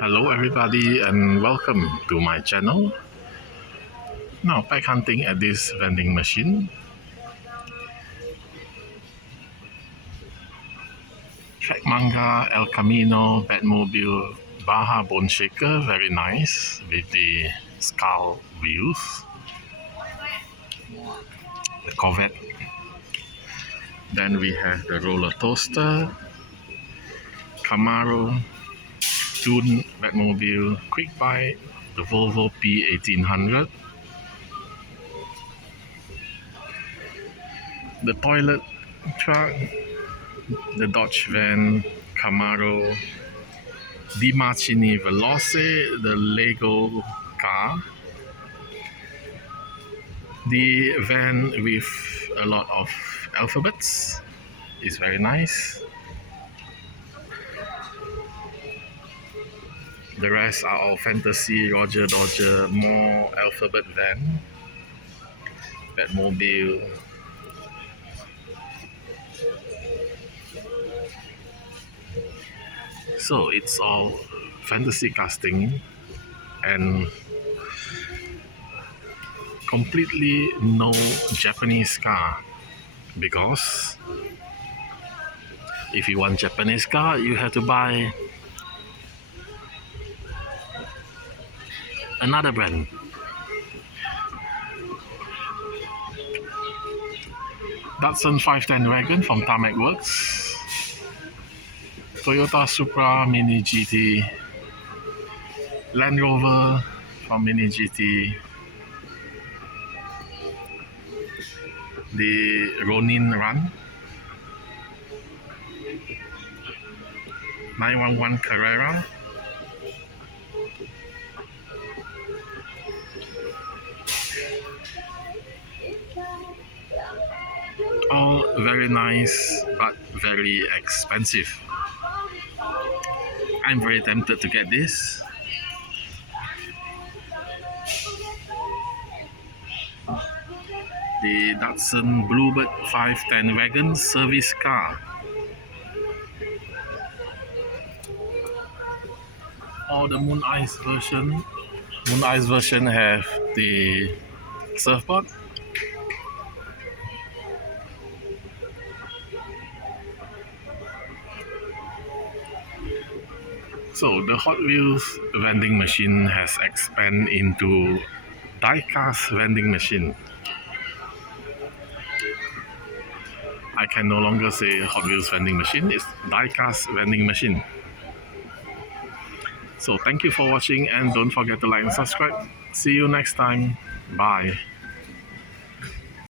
Hello everybody and welcome to my channel. Now pack hunting at this vending machine. Track Manga, El Camino, Batmobile, Baja Bone Shaker, very nice with the skull wheels. The Corvette. Then we have the roller toaster, Camaro, Tune, Batmobile, Quick Buy, the Volvo P1800, the toilet truck, the Dodge van, Camaro, Di Martini Veloce, the Lego car, the van with a lot of alphabets is very nice. The rest are all fantasy, Roger Dodger, more alphabet van, Batmobile. So it's all fantasy casting and completely no Japanese car, because if you want Japanese car you have to buy another brand. Datsun 510 wagon from Tarmac Works, Toyota Supra Mini GT, Land Rover from Mini GT, the Ronin Run, 911 Carrera, all very nice but very expensive. I'm very tempted to get this. The Datsun Bluebird 510 wagon service car. Or the Moon Ice version. Moon Ice version have the surfboard. So the Hot Wheels vending machine has expanded into Diecast vending machine. I can no longer say Hot Wheels vending machine, it's Diecast vending machine. So thank you for watching and don't forget to like and subscribe. See you next time. Bye.